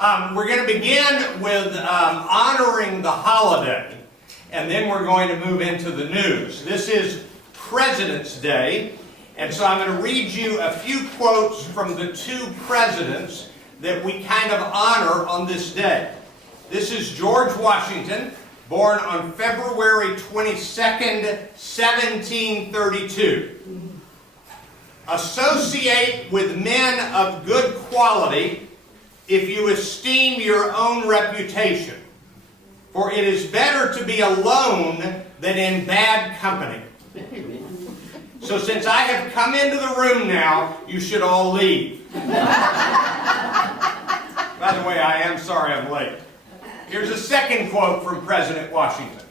We're going to begin with honoring the holiday, and then we're going to move into the news. This is President's Day, and so I'm going to read you a few quotes from the two presidents that we kind of honor on this day. This is George Washington, born on February 22nd, 1732. Associate with men of good quality if you esteem your own reputation, for it is better to be alone than in bad company. So since I have come into the room now, you should all leave. By the way, I am sorry I'm late. Here's a second quote from President Washington.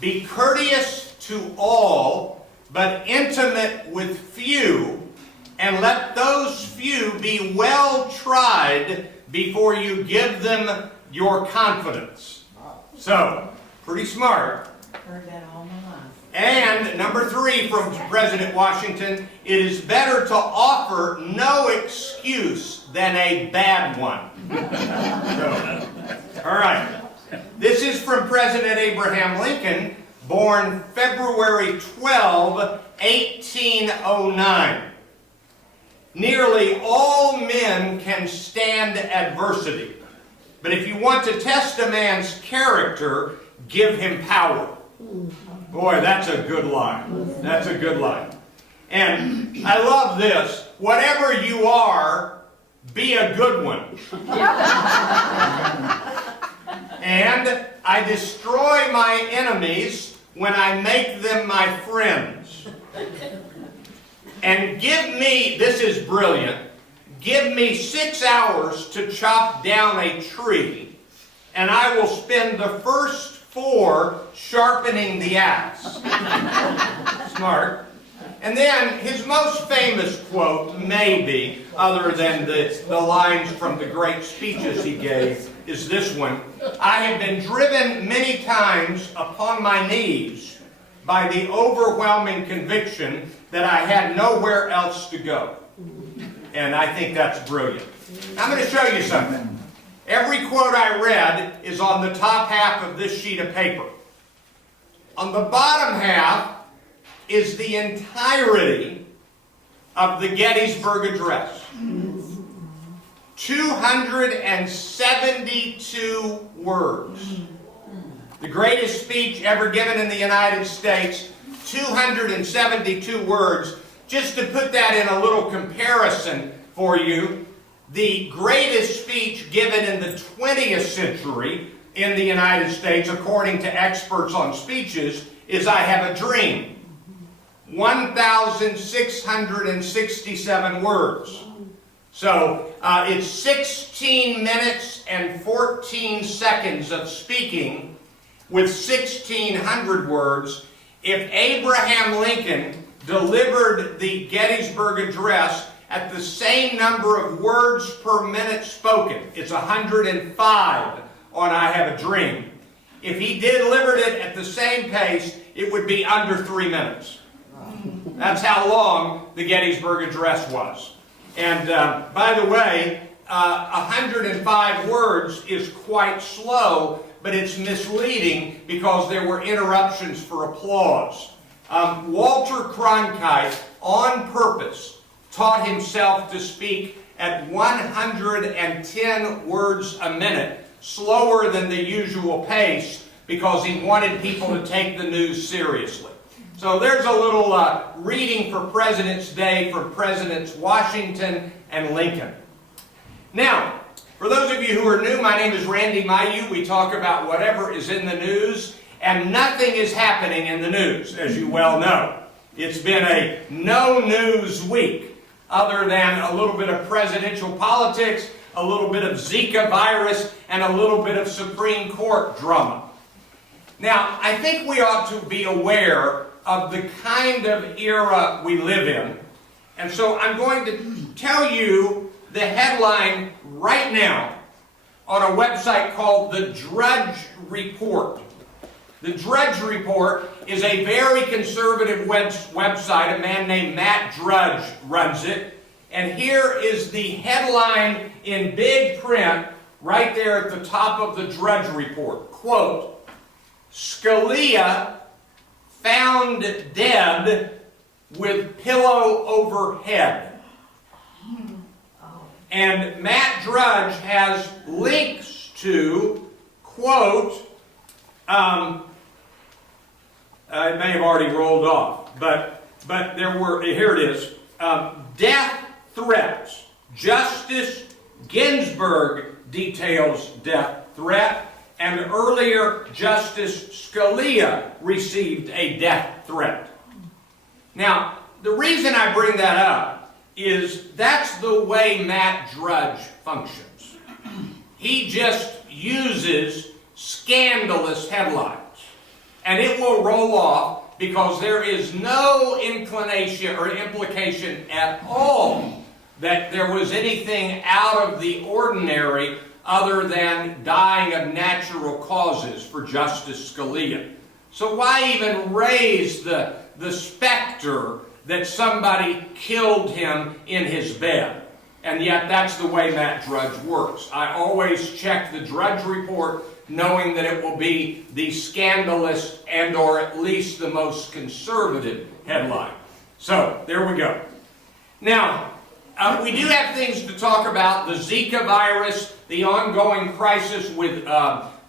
Be courteous to all, but intimate with few, and let those few be well tried before you give them your confidence. So, pretty smart. Heard that all my life. And number 3 from President Washington, it is better to offer no excuse than a bad one. So, all right. This is from President Abraham Lincoln, born February 12, 1809. Nearly all men can stand adversity, but if you want to test a man's character, give him power. Boy, that's a good line. That's a good line. And I love this. Whatever you are, be a good one. And I destroy my enemies when I make them my friends. And give me, this is brilliant, give me 6 hours to chop down a tree, and I will spend the first 4 sharpening the axe. Smart. And then his most famous quote, maybe, other than the lines from the great speeches he gave, is this one. I have been driven many times upon my knees by the overwhelming conviction that I had nowhere else to go. And I think that's brilliant. I'm going to show you something. Every quote I read is on the top half of this sheet of paper. On the bottom half is the entirety of the Gettysburg Address. 272 words. The greatest speech ever given in the United States, 272 words. Just to put that in a little comparison for you, the greatest speech given in the 20th century in the United States, according to experts on speeches, is I Have a Dream. 1,667 words. So it's 16 minutes and 14 seconds of speaking with 1,600 words. If Abraham Lincoln delivered the Gettysburg Address at the same number of words per minute spoken, it's 105 on I Have a Dream. If he delivered it at the same pace, it would be under 3 minutes. That's how long the Gettysburg Address was. And by the way, 105 words is quite slow, but it's misleading because there were interruptions for applause. Walter Cronkite, on purpose, taught himself to speak at 110 words a minute, slower than the usual pace, because he wanted people to take the news seriously. So there's a little reading for President's Day from Presidents Washington and Lincoln. Now, for those of you who are new, my name is Randy Mayeau. We talk about whatever is in the news, and nothing is happening in the news, as you well know. It's been a no-news week, other than a little bit of presidential politics, a little bit of Zika virus, and a little bit of Supreme Court drama. Now, I think we ought to be aware of the kind of era we live in, and so I'm going to tell you the headline right now on a website called the Drudge Report. The Drudge Report is a very conservative website. A man named Matt Drudge runs it. And here is the headline in big print right there at the top of the Drudge Report, quote, Scalia found dead with pillow over head. And Matt Drudge has links to, quote, it may have already rolled off, but there were, here it is, death threats. Justice Ginsburg details death threat, and earlier Justice Scalia received a death threat. Now, the reason I bring that up is that's the way Matt Drudge functions. He just uses scandalous headlines, and it will roll off because there is no inclination or implication at all that there was anything out of the ordinary other than dying of natural causes for Justice Scalia. So why even raise the specter that somebody killed him in his bed? And yet that's the way Matt Drudge works. I always check the Drudge Report knowing that it will be the scandalous and or at least the most conservative headline. So, there we go. Now, we do have things to talk about. The Zika virus, the ongoing crisis with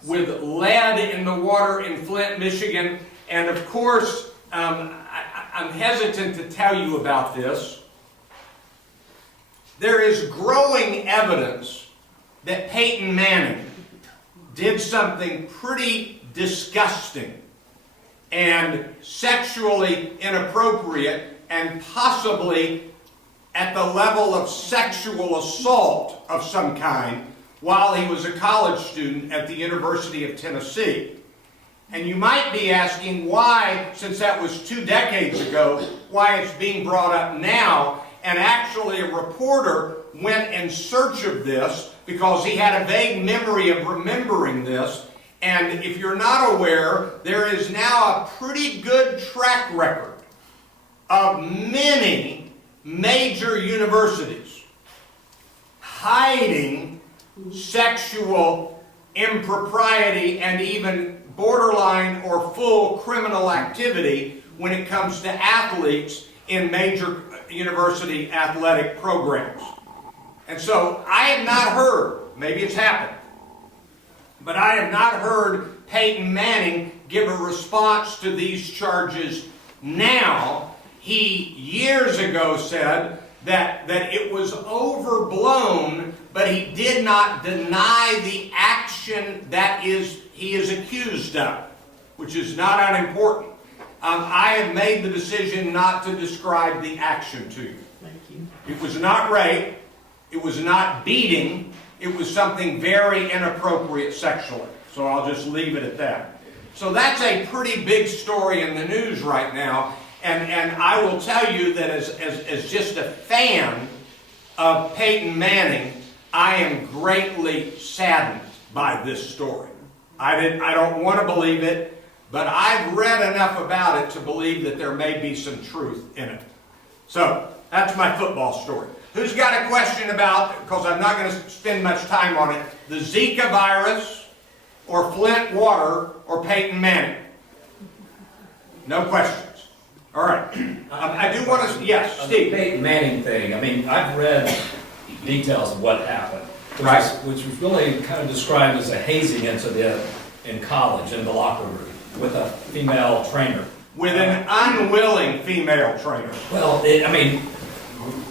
lead in the water in Flint, Michigan, and of course, I'm hesitant to tell you about this. There is growing evidence that Peyton Manning did something pretty disgusting and sexually inappropriate and possibly at the level of sexual assault of some kind while he was a college student at the University of Tennessee. And you might be asking why, since that was 2 decades ago, why it's being brought up now. And actually a reporter went in search of this because he had a vague memory of remembering this. And if you're not aware, there is now a pretty good track record of many major universities hiding sexual impropriety and even borderline or full criminal activity when it comes to athletes in major university athletic programs. And so I have not heard, maybe it's happened, but I have not heard Peyton Manning give a response to these charges now. He years ago said that it was overblown, but he did not deny the action that he is accused of, which is not unimportant. I have made the decision not to describe the action to you. Thank you. It was not rape. It was not beating. It was something very inappropriate sexually. So I'll just leave it at that. So that's a pretty big story in the news right now. And I will tell you that as just a fan of Peyton Manning, I am greatly saddened by this story. I don't want to believe it, but I've read enough about it to believe that there may be some truth in it. So, that's my football story. Who's got a question about, because I'm not going to spend much time on it, the Zika virus, or Flint water, or Peyton Manning? No questions. All right. I do want to, yes, Steve. The Peyton Manning thing, I mean, I've read details of what happened, which was really kind of described as a hazing incident in college, in the locker room, with a female trainer. With an unwilling female trainer. Well, I mean,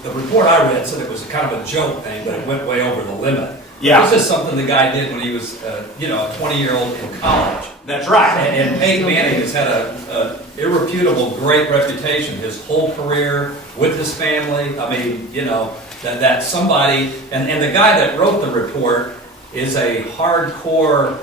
the report I read said it was kind of a joke thing, but it went way over the limit. Yeah. This is something the guy did when he was, a 20-year-old in college. That's right. And Peyton Manning has had a irrefutable great reputation his whole career with his family. I mean, that somebody, and the guy that wrote the report is a hardcore,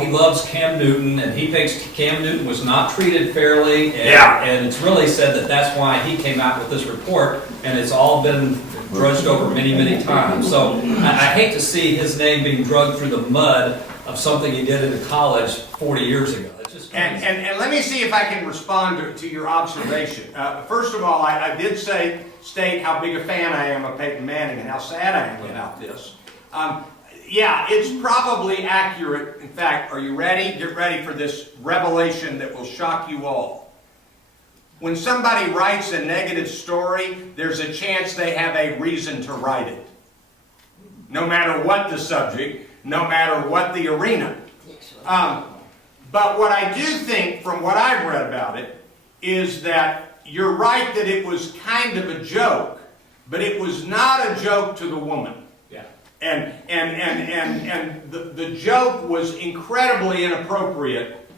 he loves Cam Newton, and he thinks Cam Newton was not treated fairly. And it's really said that that's why he came out with this report, and it's all been drudged over many, many times. So I hate to see his name being drugged through the mud of something he did in college 40 years ago. just And, crazy. and let me see if I can respond to your observation. First of all, I did state how big a fan I am of Peyton Manning and how sad I am about this. Yeah, it's probably accurate. In fact, are you ready? Get ready for this revelation that will shock you all. When somebody writes a negative story, there's a chance they have a reason to write it. No matter what the subject, no matter what the arena. But what I do think, from what I've read about it, is that you're right that it was kind of a joke, but it was not a joke to the woman. Yeah. And the joke was incredibly inappropriate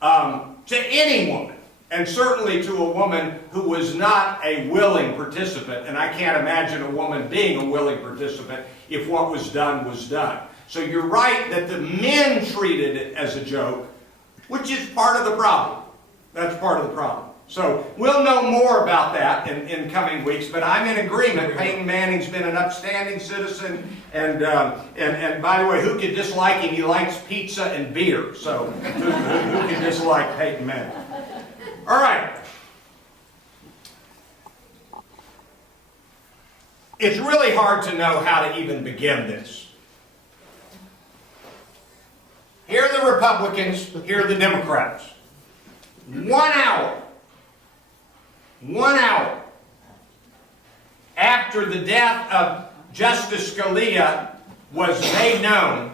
to any woman, and certainly to a woman who was not a willing participant. And I can't imagine a woman being a willing participant if what was done was done. So you're right that the men treated it as a joke, which is part of the problem. That's part of the problem. So we'll know more about that in coming weeks, but I'm in agreement. Peyton Manning's been an upstanding citizen, and by the way, who can dislike him? He likes pizza and beer, so who can dislike Peyton Manning? All right. It's really hard to know how to even begin this. Here are the Republicans, here are the Democrats. 1 hour after the death of Justice Scalia was made known,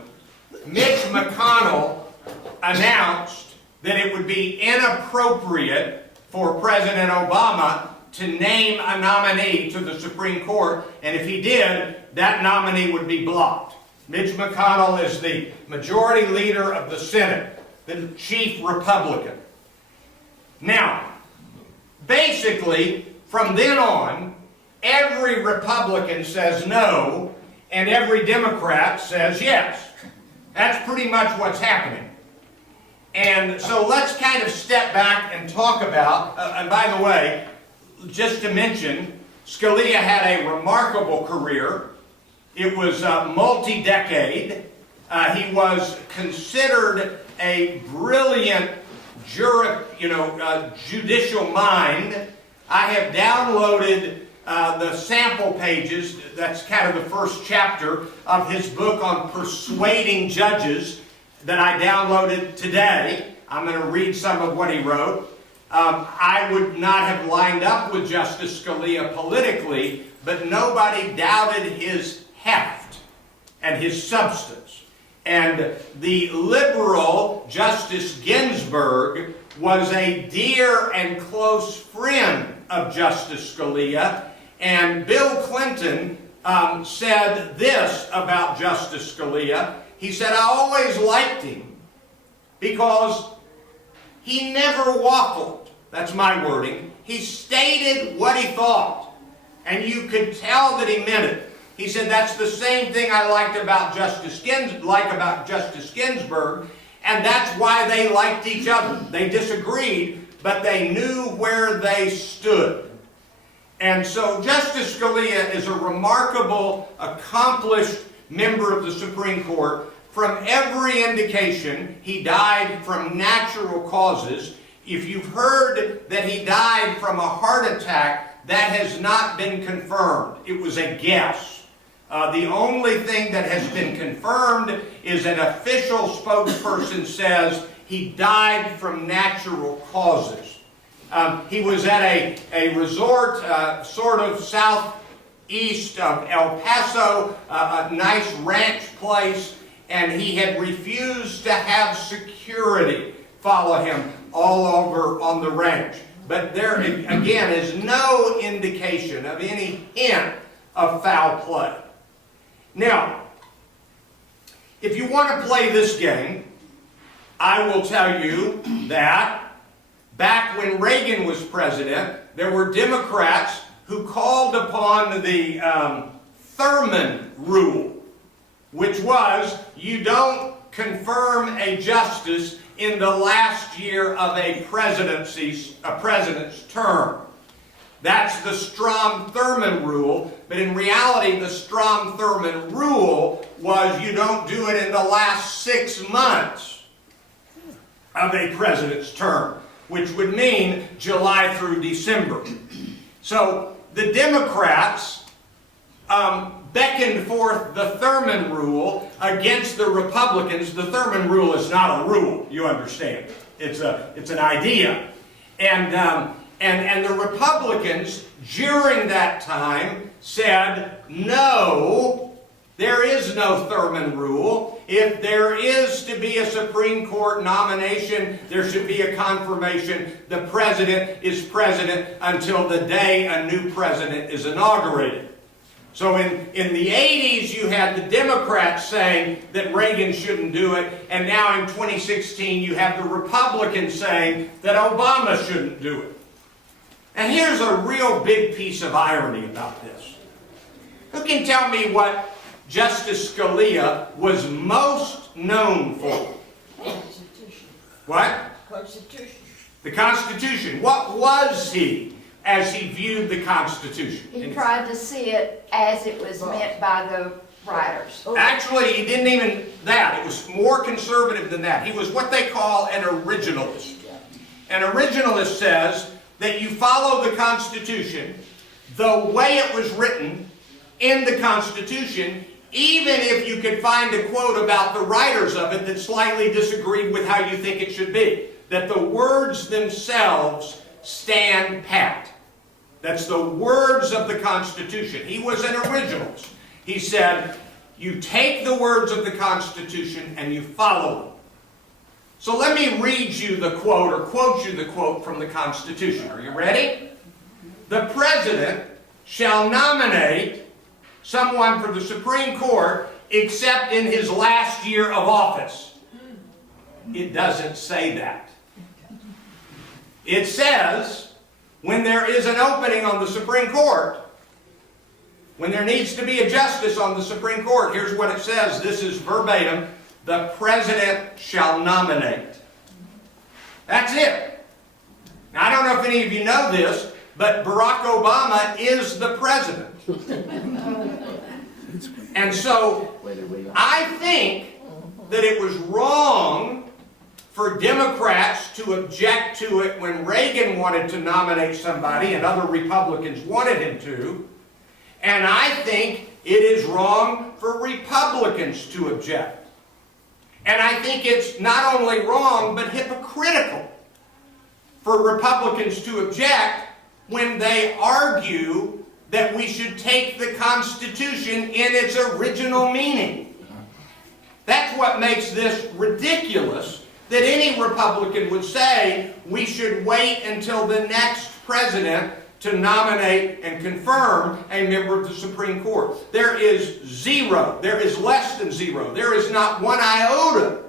Mitch McConnell announced that it would be inappropriate for President Obama to name a nominee to the Supreme Court, and if he did, that nominee would be blocked. Mitch McConnell is the majority leader of the Senate, the chief Republican. Now, basically, from then on, every Republican says no, and every Democrat says yes. That's pretty much what's happening. And so let's kind of step back and talk about, and by the way, just to mention, Scalia had a remarkable career. It was multi-decade. He was considered a brilliant judicial mind. I have downloaded the sample pages, that's kind of the first chapter of his book on persuading judges that I downloaded today. I'm going to read some of what he wrote. I would not have lined up with Justice Scalia politically, but nobody doubted his heft and his substance. And the liberal Justice Ginsburg was a dear and close friend of Justice Scalia, and Bill Clinton said this about Justice Scalia. He said, I always liked him because he never waffled. That's my wording. He stated what he thought, and you could tell that he meant it. He said, that's the same thing I liked about Justice Ginsburg, and that's why they liked each other. They disagreed, but they knew where they stood. And so Justice Scalia is a remarkable, accomplished member of the Supreme Court. From every indication, he died from natural causes. If you've heard that he died from a heart attack, that has not been confirmed. It was a guess. The only thing that has been confirmed is an official spokesperson says he died from natural causes. He was at a resort sort of southeast of El Paso, a nice ranch place, and he had refused to have security follow him all over on the ranch. But there, again, is no indication of any hint of foul play. Now, if you want to play this game, I will tell you that back when Reagan was president, there were Democrats who called upon the Thurman rule, which was you don't confirm a justice in the last year of a president's term. That's the Strom-Thurmond rule, but in reality the Strom-Thurmond rule was you don't do it in the last 6 months of a president's term, which would mean July through December. So the Democrats beckoned forth the Thurman Rule against the Republicans. The Thurman Rule is not a rule, you understand. It's an idea. And the Republicans, during that time, said, no, there is no Thurman Rule. If there is to be a Supreme Court nomination, there should be a confirmation. The president is president until the day a new president is inaugurated. So in the 80s, you had the Democrats saying that Reagan shouldn't do it, and now in 2016, you have the Republicans saying that Obama shouldn't do it. And here's a real big piece of irony about this. Who can tell me what Justice Scalia was most known for? Constitution. What? Constitution. The Constitution. What was he as he viewed the Constitution? He tried to see it as it was meant by the writers. Actually, he didn't even that. It was more conservative than that. He was what they call an originalist. An originalist says that you follow the Constitution the way it was written in the Constitution, even if you could find a quote about the writers of it that slightly disagreed with how you think it should be. That the words themselves stand pat. That's the words of the Constitution. He was an originalist. He said, you take the words of the Constitution and you follow them. So let me read you the quote, or quote you the quote from the Constitution. Are you ready? The President shall nominate someone for the Supreme Court except in his last year of office. It doesn't say that. It says, when there is an opening on the Supreme Court, when there needs to be a justice on the Supreme Court, here's what it says. This is verbatim. The President shall nominate. That's it. Now, I don't know if any of you know this, but Barack Obama is the President. And so, I think that it was wrong for Democrats to object to it when Reagan wanted to nominate somebody and other Republicans wanted him to. And I think it is wrong for Republicans to object. And I think it's not only wrong, but hypocritical for Republicans to object when they argue that we should take the Constitution in its original meaning. That's what makes this ridiculous, that any Republican would say we should wait until the next president to nominate and confirm a member of the Supreme Court. There is zero, there is less than zero, there is not one iota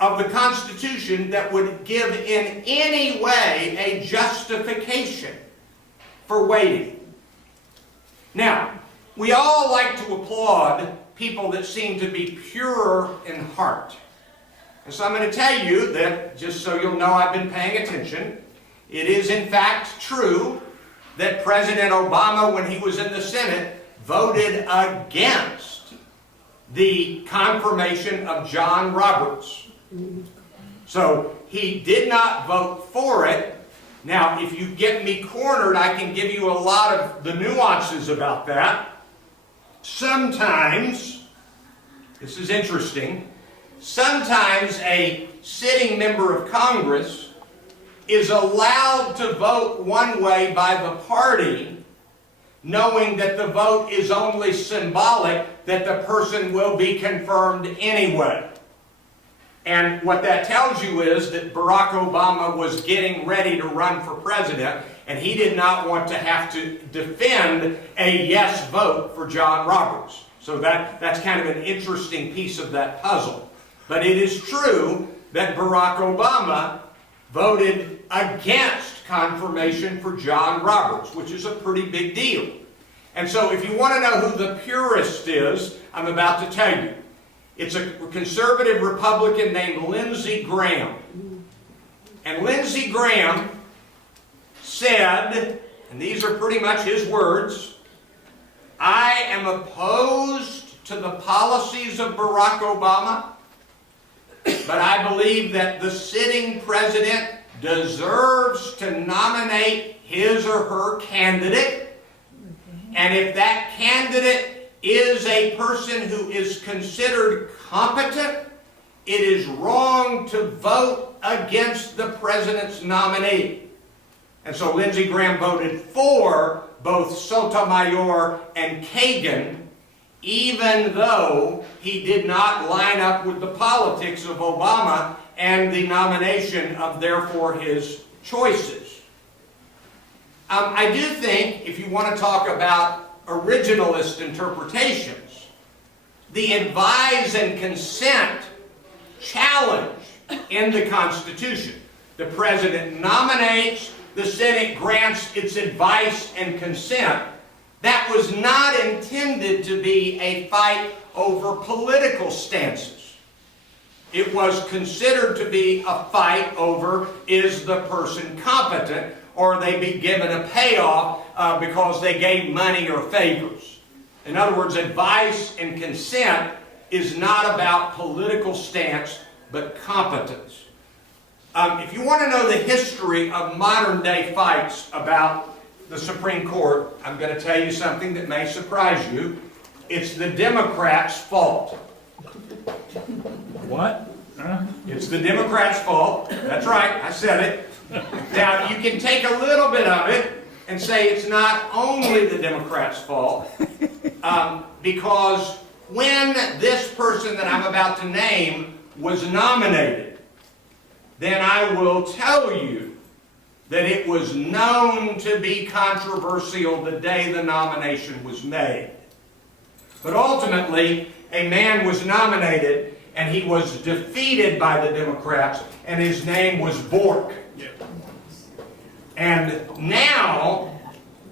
of the Constitution that would give in any way a justification for waiting. Now, we all like to applaud people that seem to be pure in heart. And so I'm going to tell you that, just so you'll know I've been paying attention, it is in fact true that President Obama, when he was in the Senate, voted against the confirmation of John Roberts. So he did not vote for it. Now, if you get me cornered, I can give you a lot of the nuances about that. Sometimes, this is interesting, sometimes a sitting member of Congress is allowed to vote one way by the party, knowing that the vote is only symbolic, that the person will be confirmed anyway. And what that tells you is that Barack Obama was getting ready to run for president, and he did not want to have to defend a yes vote for John Roberts. So that's kind of an interesting piece of that puzzle. But it is true that Barack Obama voted against confirmation for John Roberts, which is a pretty big deal. And so if you want to know who the purist is, I'm about to tell you. It's a conservative Republican named Lindsey Graham. And Lindsey Graham said, and these are pretty much his words, I am opposed to the policies of Barack Obama, but I believe that the sitting president deserves to nominate his or her candidate. And if that candidate is a person who is considered competent, it is wrong to vote against the president's nominee. And so Lindsey Graham voted for both Sotomayor and Kagan, even though he did not line up with the politics of Obama and the nomination of, therefore, his choices. I do think, if you want to talk about originalist interpretations, the advise and consent challenge in the Constitution. The president nominates, the Senate grants its advice and consent. That was not intended to be a fight over political stances. It was considered to be a fight over, is the person competent, or they be given a payoff because they gave money or favors. In other words, advice and consent is not about political stance, but competence. If you want to know the history of modern day fights about the Supreme Court, I'm going to tell you something that may surprise you. It's the Democrats' fault. What? It's the Democrats' fault. That's right, I said it. Now, you can take a little bit of it and say it's not only the Democrats' fault, because when this person that I'm about to name was nominated, then I will tell you that it was known to be controversial the day the nomination was made. But ultimately, a man was nominated and he was defeated by the Democrats, and his name was Bork. And now,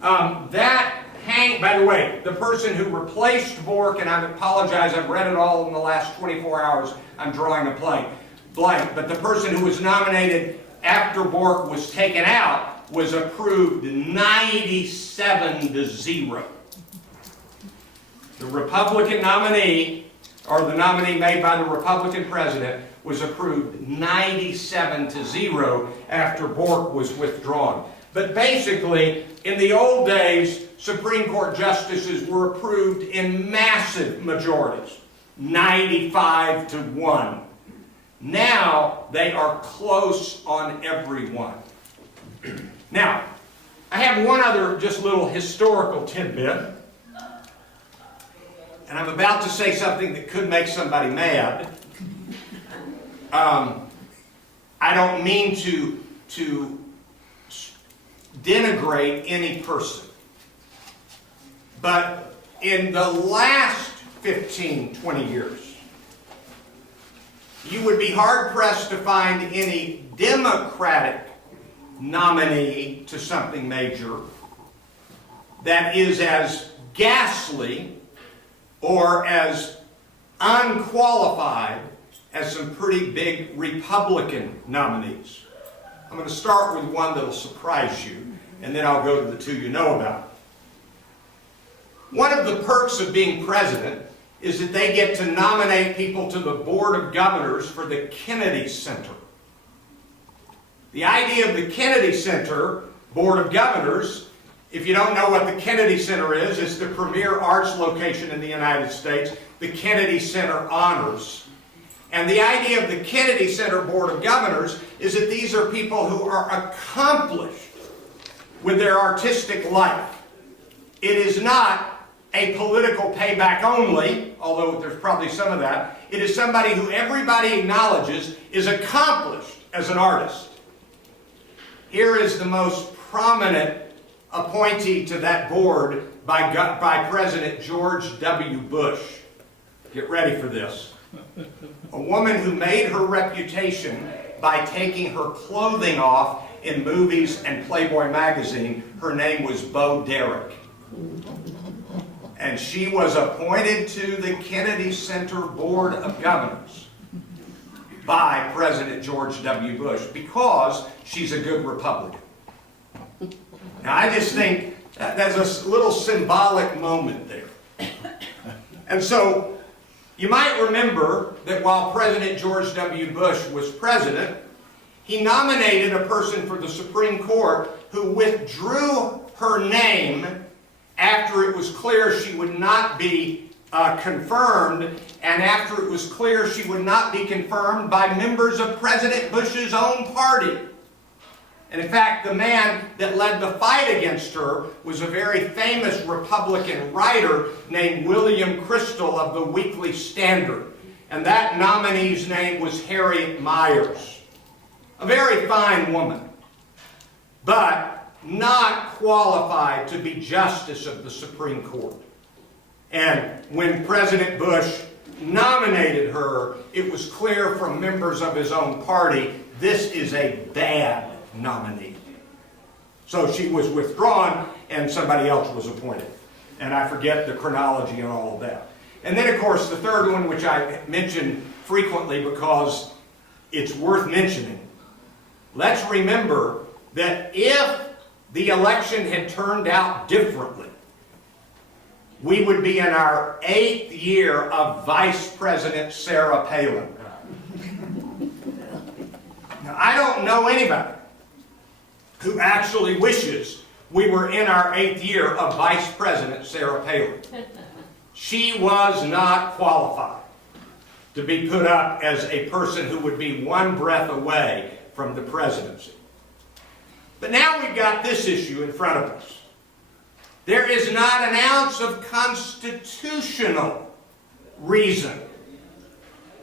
by the way, the person who replaced Bork, and I apologize, I've read it all in the last 24 hours, I'm drawing a blank, but the person who was nominated after Bork was taken out was approved 97-0. The Republican nominee, or the nominee made by the Republican president, was approved 97-0 after Bork was withdrawn. But basically, in the old days, Supreme Court justices were approved in massive majorities, 95-1. Now, they are close on every one. Now, I have one other just little historical tidbit. And I'm about to say something that could make somebody mad. I don't mean to denigrate any person. But in the last 15, 20 years, you would be hard-pressed to find any Democratic nominee to something major that is as ghastly or as unqualified as some pretty big Republican nominees. I'm going to start with one that'll surprise you, and then I'll go to the two you know about. One of the perks of being president is that they get to nominate people to the Board of Governors for the Kennedy Center. The idea of the Kennedy Center Board of Governors, if you don't know what the Kennedy Center is, it's the premier arts location in the United States, the Kennedy Center Honors. And the idea of the Kennedy Center Board of Governors is that these are people who are accomplished with their artistic life. It is not a political payback only, although there's probably some of that. It is somebody who everybody acknowledges is accomplished as an artist. Here is the most prominent appointee to that board by President George W. Bush. Get ready for this. A woman who made her reputation by taking her clothing off in movies and Playboy magazine. Her name was Bo Derek. And she was appointed to the Kennedy Center Board of Governors by President George W. Bush because she's a good Republican. Now, I just think that there's a little symbolic moment there. And so, You might remember that while President George W. Bush was president, he nominated a person for the Supreme Court who withdrew her name after it was clear she would not be confirmed, and after it was clear she would not be confirmed by members of President Bush's own party. And in fact, the man that led the fight against her was a very famous Republican writer named William Crystal of the Weekly Standard. And that nominee's name was Harriet Miers. A very fine woman, but not qualified to be Justice of the Supreme Court. And when President Bush nominated her, it was clear from members of his own party, this is a bad nominee. So she was withdrawn and somebody else was appointed. And I forget the chronology and all of that. And then, of course, the third one, which I mention frequently because it's worth mentioning. Let's remember that if the election had turned out differently, we would be in our 8th year of Vice President Sarah Palin. Now, I don't know anybody who actually wishes we were in our 8th year of Vice President Sarah Palin. She was not qualified to be put up as a person who would be one breath away from the presidency. But now we've got this issue in front of us. There is not an ounce of constitutional reason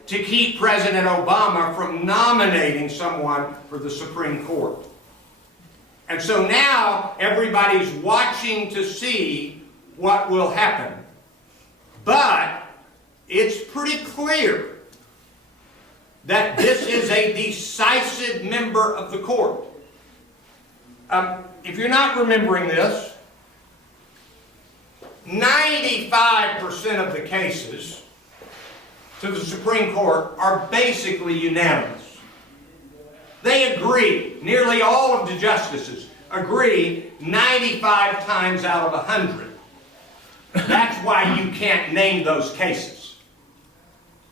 to keep President Obama from nominating someone for the Supreme Court. And so now everybody's watching to see what will happen. But it's pretty clear that this is a decisive member of the court. If you're not remembering this, 95% of the cases to the Supreme Court are basically unanimous. They agree. Nearly all of the justices agree 95 times out of 100. That's why you can't name those cases.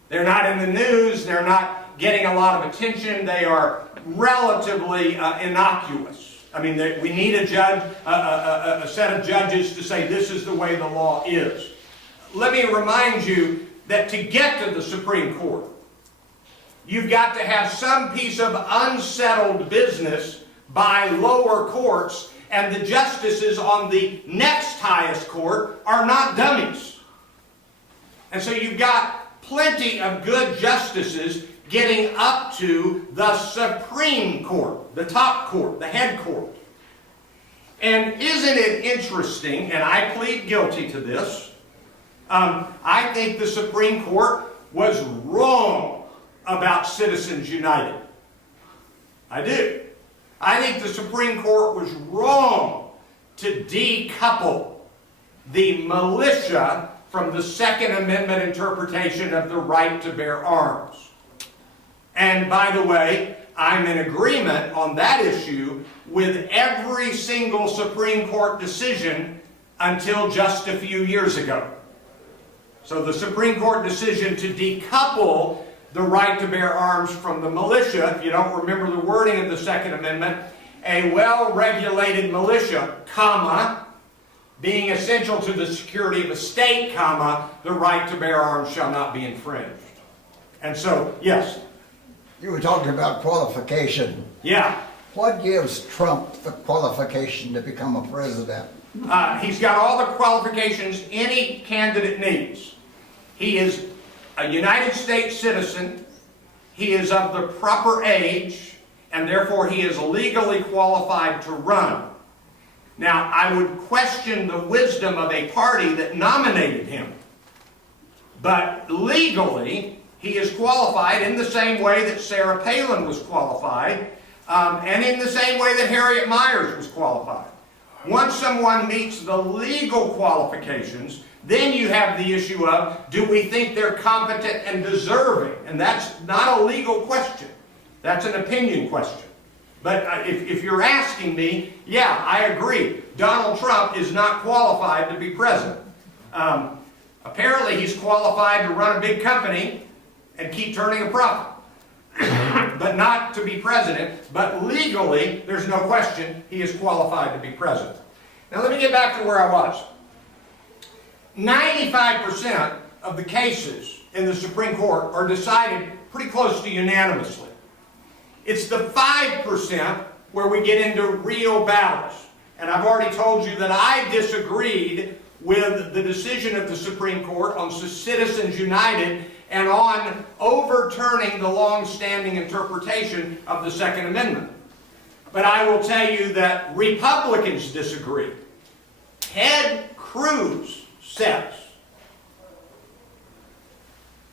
They're not in the news. They're not getting a lot of attention. They are relatively innocuous. I mean, we need a judge, a set of judges to say this is the way the law is. Let me remind you that to get to the Supreme Court, you've got to have some piece of unsettled business by lower courts, and the justices on the next highest court are not dummies. And so you've got plenty of good justices getting up to the Supreme Court, the top court, the head court. And isn't it interesting, and I plead guilty to this, I think the Supreme Court was wrong about Citizens United. I do. I think the Supreme Court was wrong to decouple the militia from the Second Amendment interpretation of the right to bear arms. And by the way, I'm in agreement on that issue with every single Supreme Court decision until just a few years ago. So the Supreme Court decision to decouple the right to bear arms from the militia, if you don't remember the wording of the Second Amendment, a well-regulated militia, comma, being essential to the security of a state, comma, the right to bear arms shall not be infringed. And so, yes. You were talking about qualification. Yeah. What gives Trump the qualification to become a president? He's got all the qualifications any candidate needs. He is a United States citizen. He is of the proper age, and therefore he is legally qualified to run. Now, I would question the wisdom of a party that nominated him. But legally, he is qualified in the same way that Sarah Palin was qualified, and in the same way that Harriet Miers was qualified. Once someone meets the legal qualifications, then you have the issue of, do we think they're competent and deserving? And that's not a legal question. That's an opinion question. But if you're asking me, yeah, I agree. Donald Trump is not qualified to be president. Apparently he's qualified to run a big company and keep turning a profit. But not to be president, but legally, there's no question, he is qualified to be president. Now let me get back to where I was. 95% of the cases in the Supreme Court are decided pretty close to unanimously. It's the 5% where we get into real battles. And I've already told you that I disagreed with the decision of the Supreme Court on Citizens United and on overturning the long-standing interpretation of the Second Amendment. But I will tell you that Republicans disagree. Ted Cruz says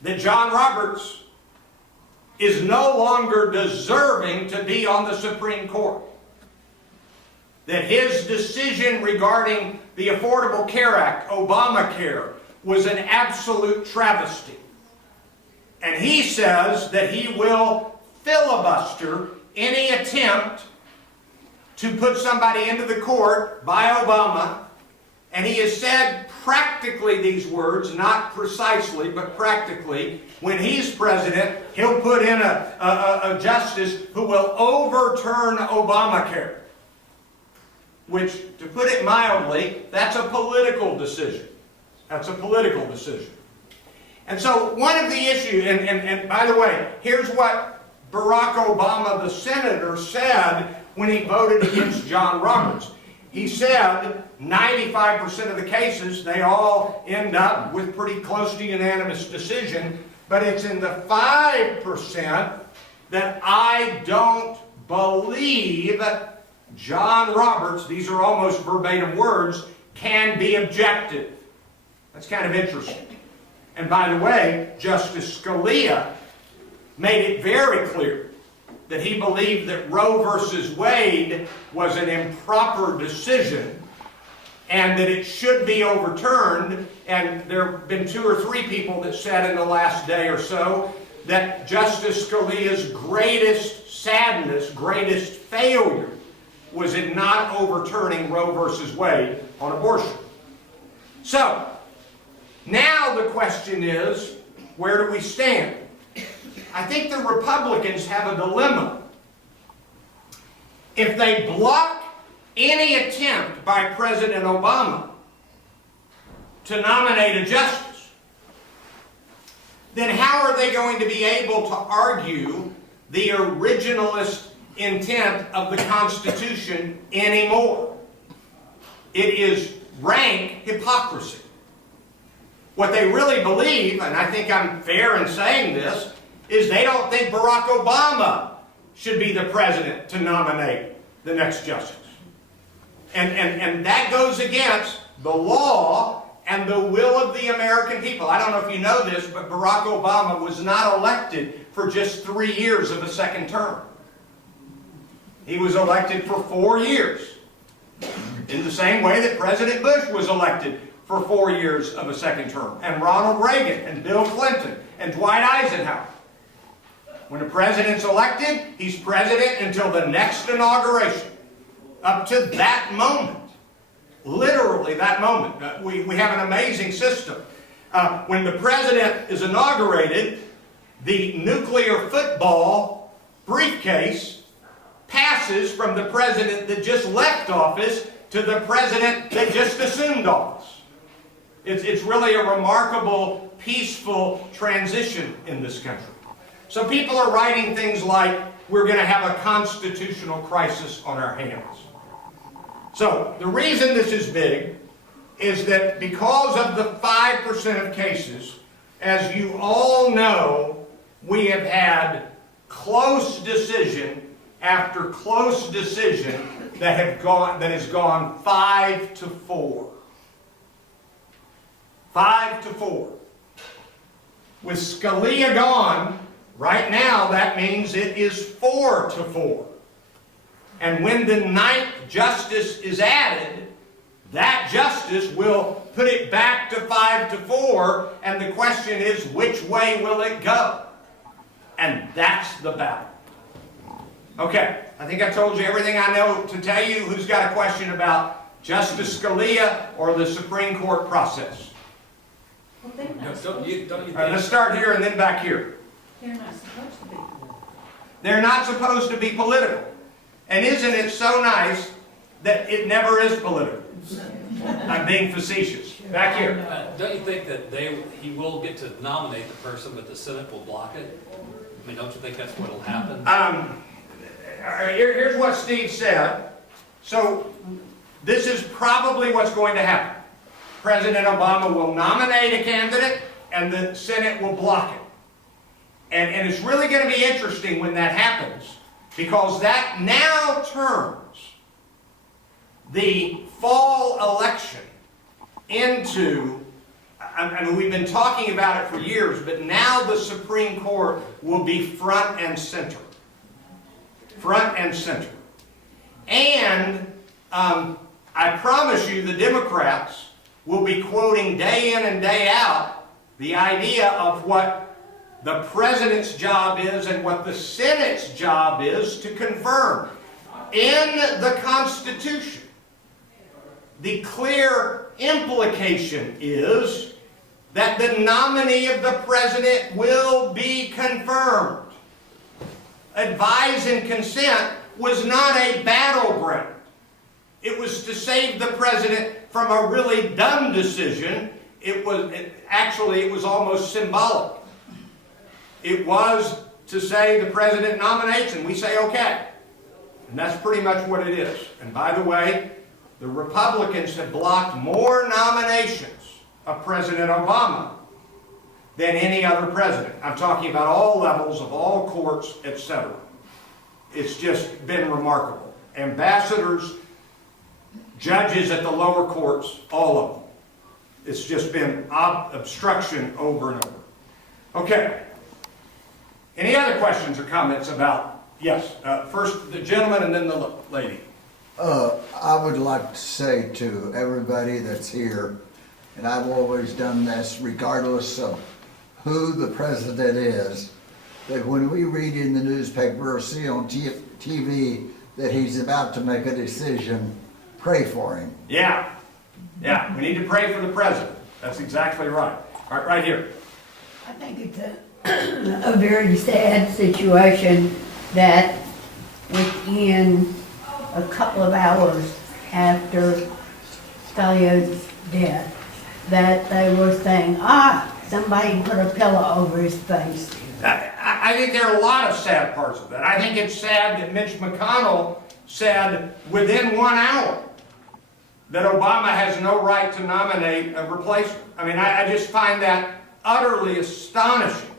that John Roberts is no longer deserving to be on the Supreme Court. That his decision regarding the Affordable Care Act, Obamacare, was an absolute travesty. And he says that he will filibuster any attempt to put somebody into the court by Obama. And he has said practically these words, not precisely, but practically, when he's president, he'll put in a justice who will overturn Obamacare. Which, to put it mildly, that's a political decision. That's a political decision. And so one of the issues, and by the way, here's what Barack Obama, the senator, said when he voted against John Roberts. He said 95% of the cases, they all end up with pretty close to unanimous decision, but it's in the 5% that I don't believe John Roberts, these are almost verbatim words, can be objective. That's kind of interesting. And by the way, Justice Scalia made it very clear that he believed that Roe versus Wade was an improper decision and that it should be overturned. And there have been 2 or 3 people that said in the last day or so that Justice Scalia's greatest sadness, greatest failure, was in not overturning Roe versus Wade on abortion. So, now the question is, where do we stand? I think the Republicans have a dilemma. If they block any attempt by President Obama to nominate a justice, then how are they going to be able to argue the originalist intent of the Constitution anymore? It is rank hypocrisy. What they really believe, and I think I'm fair in saying this, is they don't think Barack Obama should be the president to nominate the next justice. And that goes against the law and the will of the American people. I don't know if you know this, but Barack Obama was not elected for just 3 years of a second term. He was elected for 4 years, in the same way that President Bush was elected for 4 years of a second term, and Ronald Reagan, and Bill Clinton, and Dwight Eisenhower. When a president's elected, he's president until the next inauguration. Up to that moment, literally that moment. We have an amazing system. When the president is inaugurated, the nuclear football briefcase passes from the president that just left office to the president that just assumed office. It's really a remarkable, peaceful transition in this country. So people are writing things like, we're going to have a constitutional crisis on our hands. So the reason this is big is that because of the 5% of cases, as you all know, we have had close decision after close decision that has gone 5-4. 5-4. With Scalia gone, right now that means it is 4-4. And when the 9th justice is added, that justice will put it back to 5-4, and the question is, which way will it go? And that's the battle. Okay, I think I told you everything I know to tell you. Who's got a question about Justice Scalia or the Supreme Court process? Don't you All right, let's think? start here and then back here. They're not supposed to be political. They're not supposed to be political. And isn't it so nice that it never is political? I'm being facetious. Back here. Don't you think that he will get to nominate the person, but the Senate will block it? I mean, don't you think that's what'll happen? Here's what Steve said. So this is probably what's going to happen. President Obama will nominate a candidate and the Senate will block it. And it's really going to be interesting when that happens, because that now turns the fall election into, I mean, we've been talking about it for years, but now the Supreme Court will be front and center. Front and center. And I promise you the Democrats will be quoting day in and day out the idea of what the president's job is and what the Senate's job is to confirm. In the Constitution, the clear implication is that the nominee of the president will be confirmed. Advise and consent was not a battleground. It was to save the president from a really dumb decision. It was almost symbolic. It was to say the president nominates and we say okay. And that's pretty much what it is. And by the way, the Republicans have blocked more nominations of President Obama than any other president. I'm talking about all levels of all courts, etc. It's just been remarkable. Ambassadors, judges at the lower courts, all of them. It's just been obstruction over and over. Okay. Any other questions or comments about, yes, first the gentleman and then the lady. I would like to say to everybody that's here, and I've always done this regardless of who the president is, that when we read in the newspaper or see on TV that he's about to make a decision, pray for him. Yeah, we need to pray for the president. That's exactly right. All right, right here. I think it's a very sad situation that within a couple of hours after Scalia's death, that they were saying, somebody put a pillow over his face. I think there are a lot of sad parts of that. I think it's sad that Mitch McConnell said within 1 hour that Obama has no right to nominate a replacement. I mean, I just find that utterly astonishing.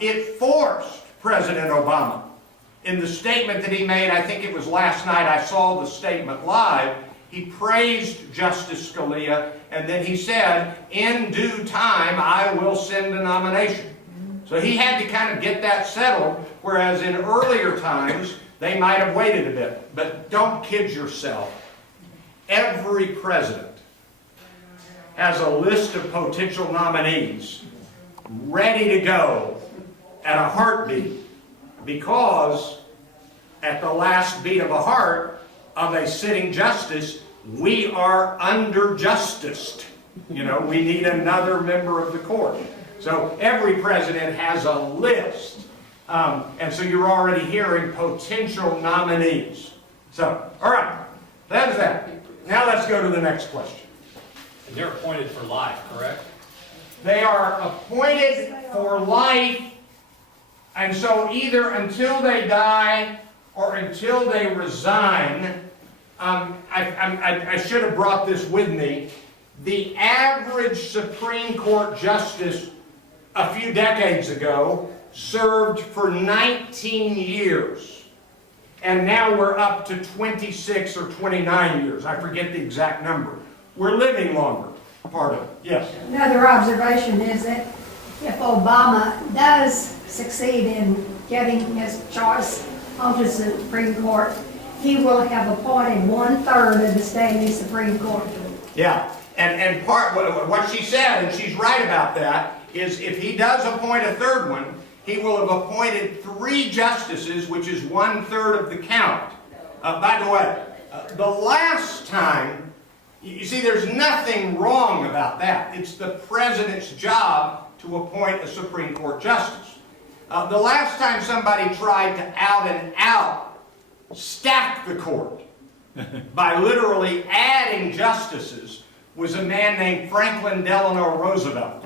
It forced President Obama, in the statement that he made, I think it was last night, I saw the statement live, he praised Justice Scalia, and then he said, in due time, I will send a nomination. So he had to kind of get that settled, whereas in earlier times, they might have waited a bit. But don't kid yourself. Every president has a list of potential nominees ready to go at a heartbeat, because at the last beat of a heart of a sitting justice, we are under-justiced. You know, we need another member of the court. So every president has a list. And so you're already hearing potential nominees. So, all right, that is that. Now let's go to the next question. And they're appointed for life, correct? They are appointed for life, and so either until they die or until they resign. I should have brought this with me. The average Supreme Court justice a few decades ago served for 19 years. And now we're up to 26 or 29 years. I forget the exact number. We're living longer, part of it. Yes? Another observation is that if Obama does succeed in getting his choice onto the Supreme Court, he will have appointed 1/3 of the standing Supreme Court. Yeah, and part what she said, and she's right about that, is if he does appoint a third one, he will have appointed 3 justices, which is 1/3 of the count. By the way, the last time You see, there's nothing wrong about that. It's the president's job to appoint a Supreme Court justice. The last time somebody tried to out and out stack the court by literally adding justices was a man named Franklin Delano Roosevelt.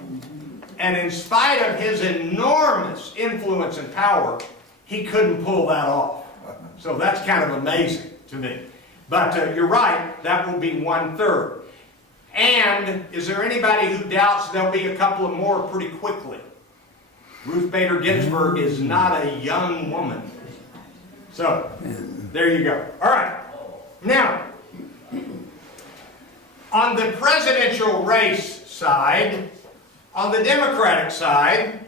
And in spite of his enormous influence and power, he couldn't pull that off. So that's kind of amazing to me. But you're right, that will be 1/3. And is there anybody who doubts there'll be a couple of more pretty quickly? Ruth Bader Ginsburg is not a young woman. So, there you go. All right. Now, on the presidential race side, on the Democratic side,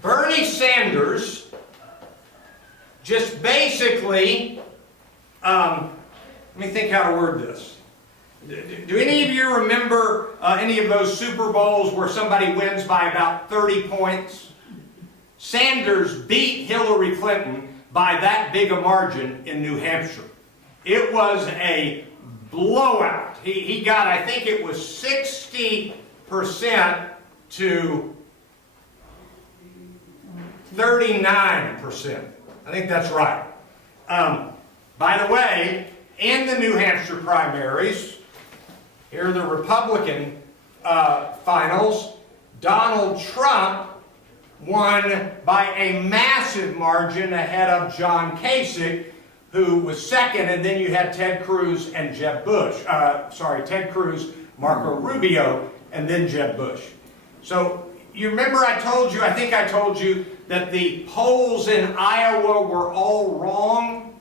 Bernie Sanders just basically, let me think how to word this. Do any of you remember any of those Super Bowls where somebody wins by about 30 points? Sanders beat Hillary Clinton by that big a margin in New Hampshire. It was a blowout. He got, I think it was 60% to 39%. I think that's right. By the way, in the New Hampshire primaries, here are the Republican finals. Donald Trump won by a massive margin ahead of John Kasich, who was second, and then you had Ted Cruz and Jeb Bush. Ted Cruz, Marco Rubio, and then Jeb Bush. So you remember I think I told you that the polls in Iowa were all wrong.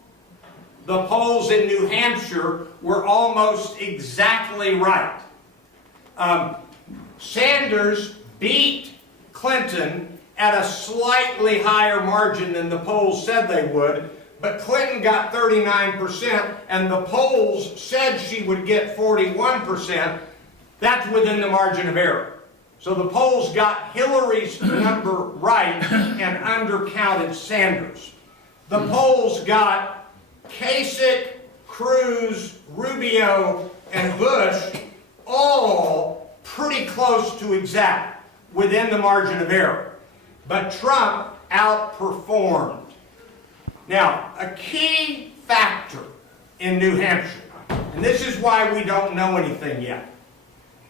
The polls in New Hampshire were almost exactly right. Sanders beat Clinton at a slightly higher margin than the polls said they would, but Clinton got 39%, and the polls said she would get 41%. That's within the margin of error. So the polls got Hillary's number right and undercounted Sanders. The polls got Kasich, Cruz, Rubio, and Bush all pretty close to exact, within the margin of error. But Trump outperformed. Now, a key factor in New Hampshire, and this is why we don't know anything yet.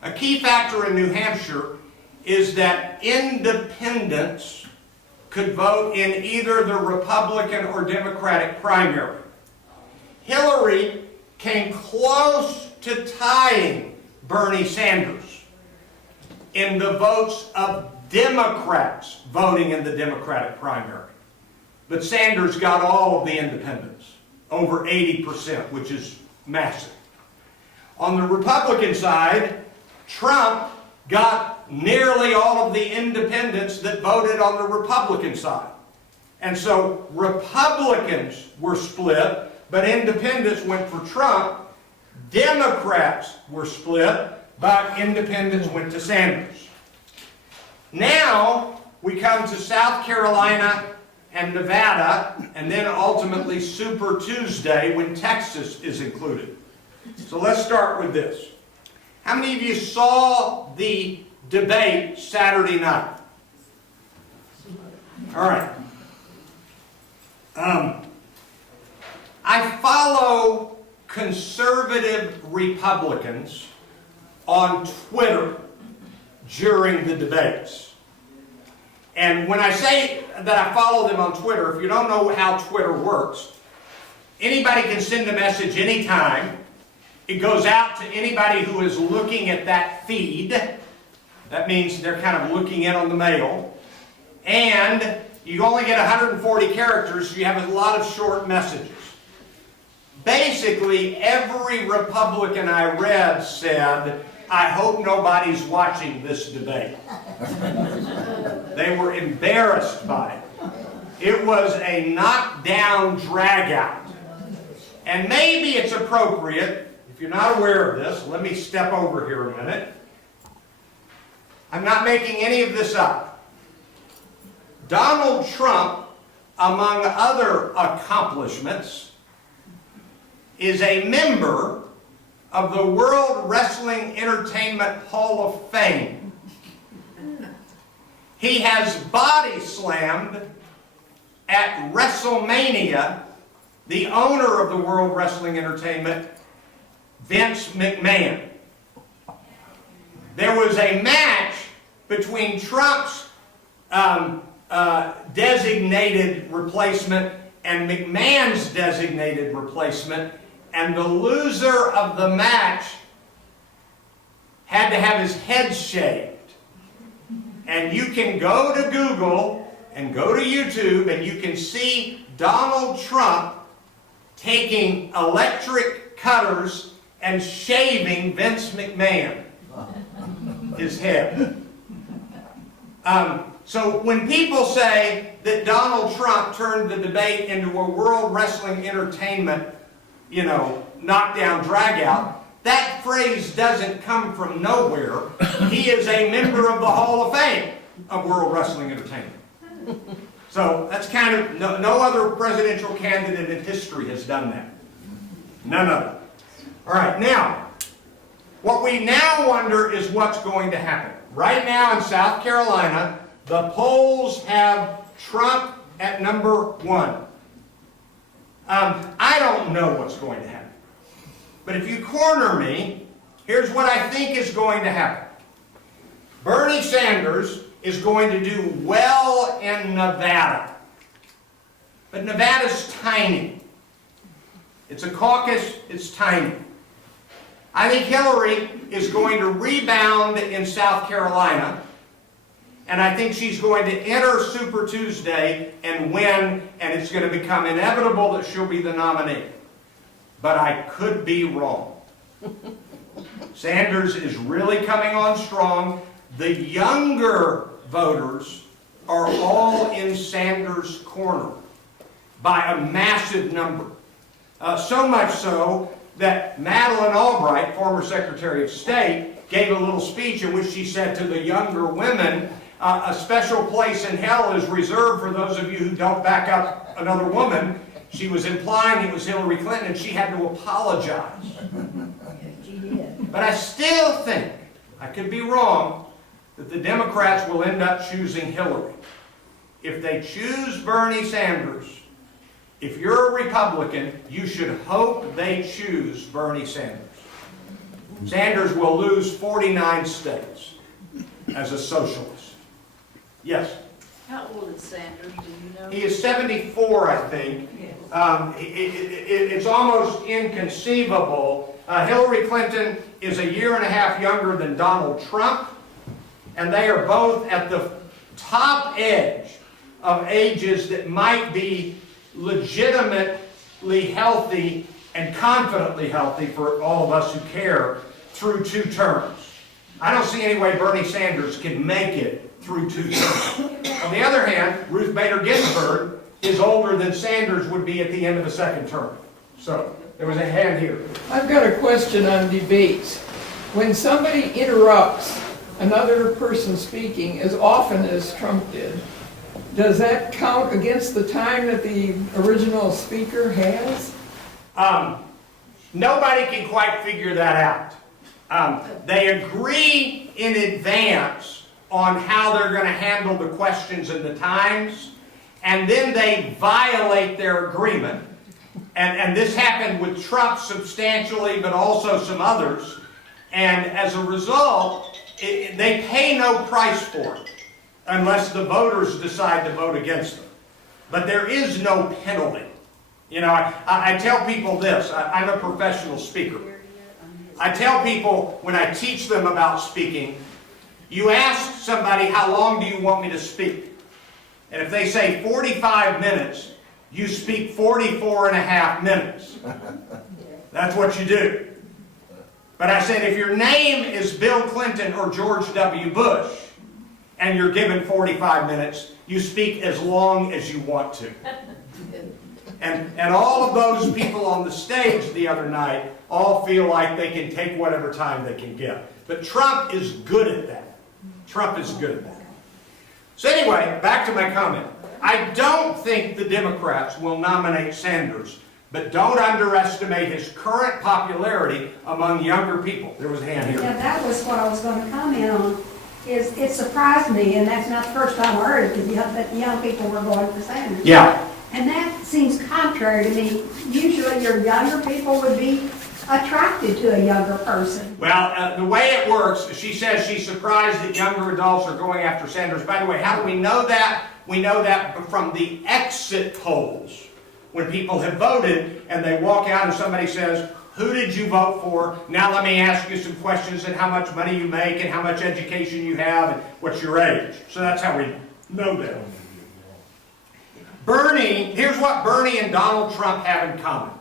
A key factor in New Hampshire is that independents could vote in either the Republican or Democratic primary. Hillary came close to tying Bernie Sanders in the votes of Democrats voting in the Democratic primary. But Sanders got all of the independents, over 80%, which is massive. On the Republican side, Trump got nearly all of the independents that voted on the Republican side. And so Republicans were split, but independents went for Trump. Democrats were split, but independents went to Sanders. Now we come to South Carolina and Nevada, and then ultimately Super Tuesday when Texas is included. So let's start with this. How many of you saw the debate Saturday night? All right. I follow conservative Republicans on Twitter during the debates. And when I say that I follow them on Twitter, if you don't know how Twitter works, anybody can send a message anytime. It goes out to anybody who is looking at that feed. That means they're kind of looking in on the mail. And you only get 140 characters, so you have a lot of short messages. Basically, every Republican I read said, I hope nobody's watching this debate. They were embarrassed by it. It was a knockdown, drag-out. And maybe it's appropriate, if you're not aware of this, let me step over here a minute. I'm not making any of this up. Donald Trump, among other accomplishments, is a member of the World Wrestling Entertainment Hall of Fame. He has body slammed at WrestleMania the owner of the World Wrestling Entertainment, Vince McMahon. There was a match between Trump's designated replacement and McMahon's designated replacement, and the loser of the match had to have his head shaved. And you can go to Google and go to YouTube and you can see Donald Trump taking electric cutters and shaving Vince McMahon, his head. So when people say that Donald Trump turned the debate into a World Wrestling Entertainment, knockdown, dragout, that phrase doesn't come from nowhere. He is a member of the Hall of Fame of World Wrestling Entertainment. So that's kind of, no other presidential candidate in history has done that. None of them. All right, now, what we now wonder is what's going to happen. Right now in South Carolina, the polls have Trump at number 1. I don't know what's going to happen. But if you corner me, here's what I think is going to happen. Bernie Sanders is going to do well in Nevada. But Nevada's tiny. It's a caucus, it's tiny. I think Hillary is going to rebound in South Carolina, and I think she's going to enter Super Tuesday and win, and it's going to become inevitable that she'll be the nominee. But I could be wrong. Sanders is really coming on strong. The younger voters are all in Sanders' corner by a massive number. So much so that Madeleine Albright, former Secretary of State, gave a little speech in which she said to the younger women, a special place in hell is reserved for those of you who don't back up another woman. She was implying it was Hillary Clinton, and she had to apologize. She did. But I still think, I could be wrong, that the Democrats will end up choosing Hillary. If they choose Bernie Sanders, if you're a Republican, you should hope they choose Bernie Sanders. Sanders will lose 49 states as a socialist. Yes? How old is Sanders, do you know? He is 74, I think. It's almost inconceivable. Hillary Clinton is a year and a half younger than Donald Trump, and they are both at the top edge of ages that might be legitimately healthy and confidently healthy for all of us who care through 2 terms. I don't see any way Bernie Sanders can make it through 2 terms. On the other hand, Ruth Bader Ginsburg is older than Sanders would be at the end of the 2nd term. So, there was a hand here. I've got a question on debates. When somebody interrupts another person speaking as often as Trump did, does that count against the time that the original speaker has? Nobody can quite figure that out. They agree in advance on how they're going to handle the questions and the times, and then they violate their agreement. And this happened with Trump substantially, but also some others. And as a result, they pay no price for it unless the voters decide to vote against them. But there is no penalty. You know, I tell people this. I'm a professional speaker. I tell people when I teach them about speaking, you ask somebody, how long do you want me to speak? And if they say 45 minutes, you speak 44 and a half minutes. That's what you do. But I said, if your name is Bill Clinton or George W. Bush, and you're given 45 minutes, you speak as long as you want to. And all of those people on the stage the other night all feel like they can take whatever time they can get. But Trump is good at that. Trump is good at that. So anyway, back to my comment. I don't think the Democrats will nominate Sanders, But don't underestimate his current popularity among younger people. There was a hand here. Yeah, that was what I was gonna comment on, is it surprised me, and that's not the first time I heard it, that the young people were going for Sanders. Yeah. And that seems contrary to me. Usually your younger people would be attracted to a younger person. Well, the way it works, she says she's surprised that younger adults are going after Sanders. By the way, how do we know that? We know that from the exit polls. When people have voted and they walk out and somebody says, who did you vote for? Now let me ask you some questions and how much money you make and how much education you have and what's your age. So that's how we know that. Here's what Bernie and Donald Trump have in common.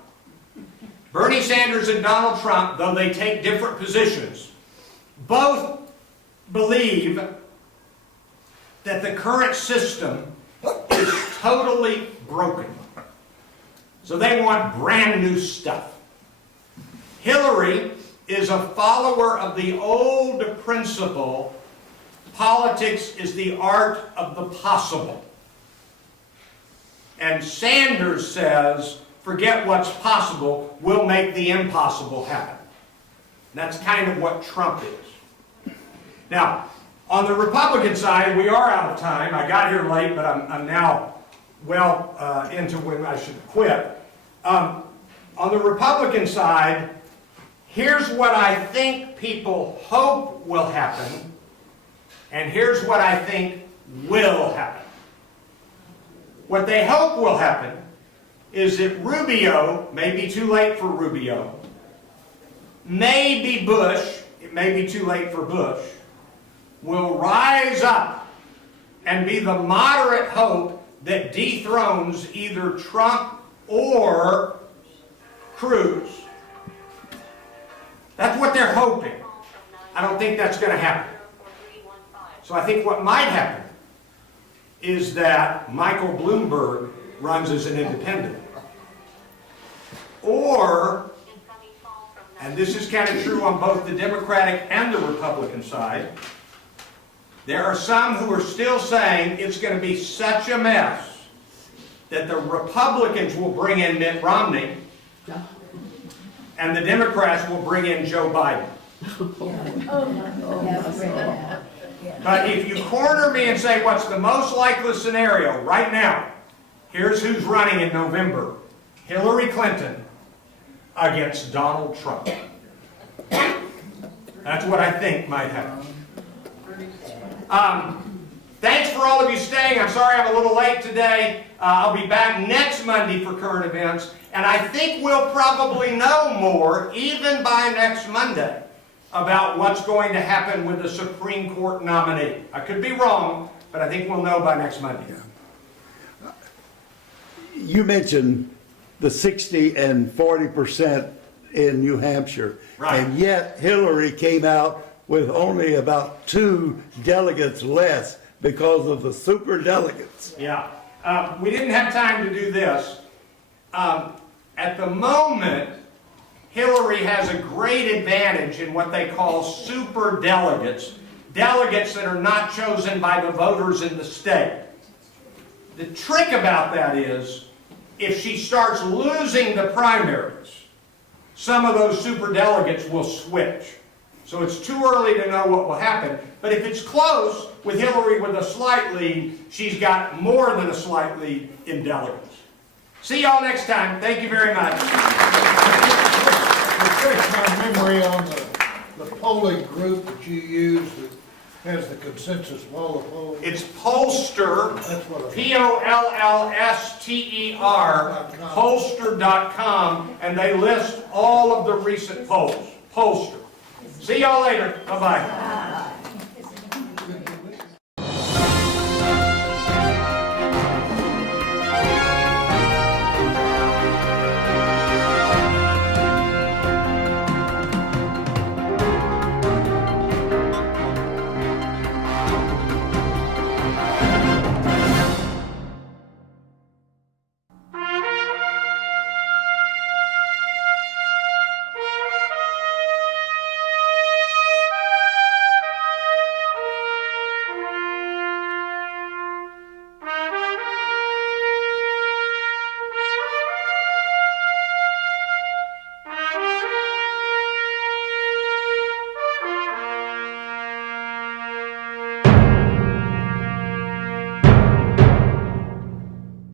Bernie Sanders and Donald Trump, though they take different positions, both believe that the current system is totally broken. So they want brand new stuff. Hillary is a follower of the old principle, politics is the art of the possible. And Sanders says, forget what's possible, we'll make the impossible happen. And that's kind of what Trump is. Now, on the Republican side, we are out of time. I got here late, but I'm now well into when I should quit. On the Republican side, here's what I think people hope will happen, and here's what I think will happen. What they hope will happen is that Rubio, may be too late for Rubio, maybe Bush, it may be too late for Bush, will rise up and be the moderate hope that dethrones either Trump or Cruz. That's what they're hoping. I don't think that's going to happen. So I think what might happen is that Michael Bloomberg runs as an independent. Or, and this is kind of true on both the Democratic and the Republican side, there are some who are still saying it's going to be such a mess that the Republicans will bring in Mitt Romney and the Democrats will bring in Joe Biden. But if you corner me and say what's the most likely scenario right now, here's who's running in November. Hillary Clinton against Donald Trump. That's what I think might happen. Thanks for all of you staying. I'm sorry I'm a little late today. I'll be back next Monday for current events, and I think we'll probably know more, even by next Monday, about what's going to happen with the Supreme Court nominee. I could be wrong, but I think we'll know by next Monday. You mentioned the 60 and 40% in New Hampshire. Right. And yet Hillary came out with only about 2 delegates less because of the superdelegates. Yeah. We didn't have time to do this. At the moment, Hillary has a great advantage in what they call superdelegates, delegates that are not chosen by the voters in the state. The trick about that is, if she starts losing the primaries, some of those superdelegates will switch. So it's too early to know what will happen. But if it's close, with Hillary with a slight lead, she's got more than a slight lead in delegates. See y'all next time. Thank you very much. Refresh my memory on the polling group that you use that has the consensus of all the polls. It's Pollster, That's what I... Pollster, pollster.com, and they list all of the recent polls. Pollster. See y'all later. Bye-bye.